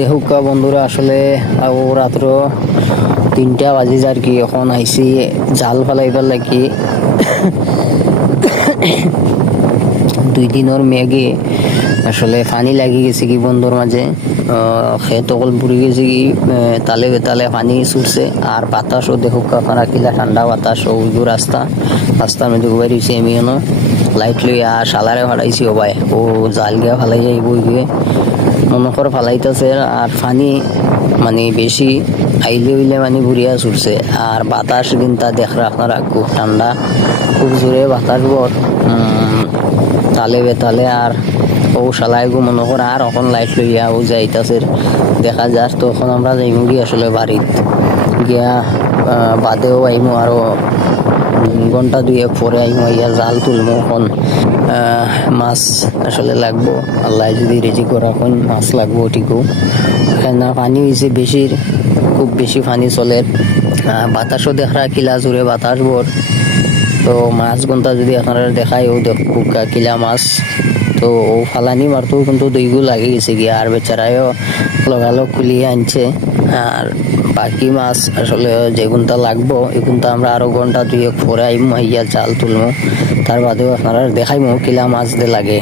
দেখুকা বন্ধুরা আসলে ও রাত্র 3টা বাজে আর কি এখন আইসি জাল ফেলাইবার লাগি 2 দিনের মেঘে আসলে পানি লাগি গেছে কি বন্ধুর মাঝে খেত অকল বুড়ি গেছে কি তালে বেতালে পানি ছুটছে আর বাতাসও দেখুক আপনারা কিলা ঠান্ডা বাতাস ও রাস্তার মধ্যে বেরিয়েছি আমি লাইট লইয়া সালারে ফালাইছি ও ভাই ও জাল গিয়া ফালাই যাইব গিয়ে মনে করে ফালাইতেছে আর পানি মানে বেশি আইলে উইলে মানে বুড়িয়া ছুটছে আর বাতাস কিন্তু দেখরা আপনারা খুব ঠান্ডা খুব জোরে বাতাস বর তালে বেতালে আর ও শালাই গো মনে করে আর এখন লাইট লইয়া ও যাইতাছে দেখা যার তখন আমরা যাইমু গিয়ে আসলে বাড়িত গিয়া বাদেও আইমু আরো ঘন্টা 2 পরে আইমু ইয়া জাল তুলমু এখন মাছ আসলে লাগবো আল্লাহ যদি রেজি করা কোন মাছ লাগবো ঠিকও এখানে পানি হয়েছে খুব বেশি পানি চলে বাতাসও দেখা কিলা জোরে বাতাস বর তো মাছ ঘন্টা যদি আপনারা দেখায় ও দেখুক কিলা মাছ তো ও ফালানি মারতেও কিন্তু 2 গু লাগে গেছে গিয়া আর বেচারায়ও লগালগ খুলিয়ে আনছে আর বাকি মাছ আসলে যে গুণটা লাগবো এই গুণটা আমরা আরো ঘন্টা 2 পরে আইমু ইয়া জাল তুলমু তার বাদেও আপনারা দেখাইমু কিলা মাছ দে লাগে।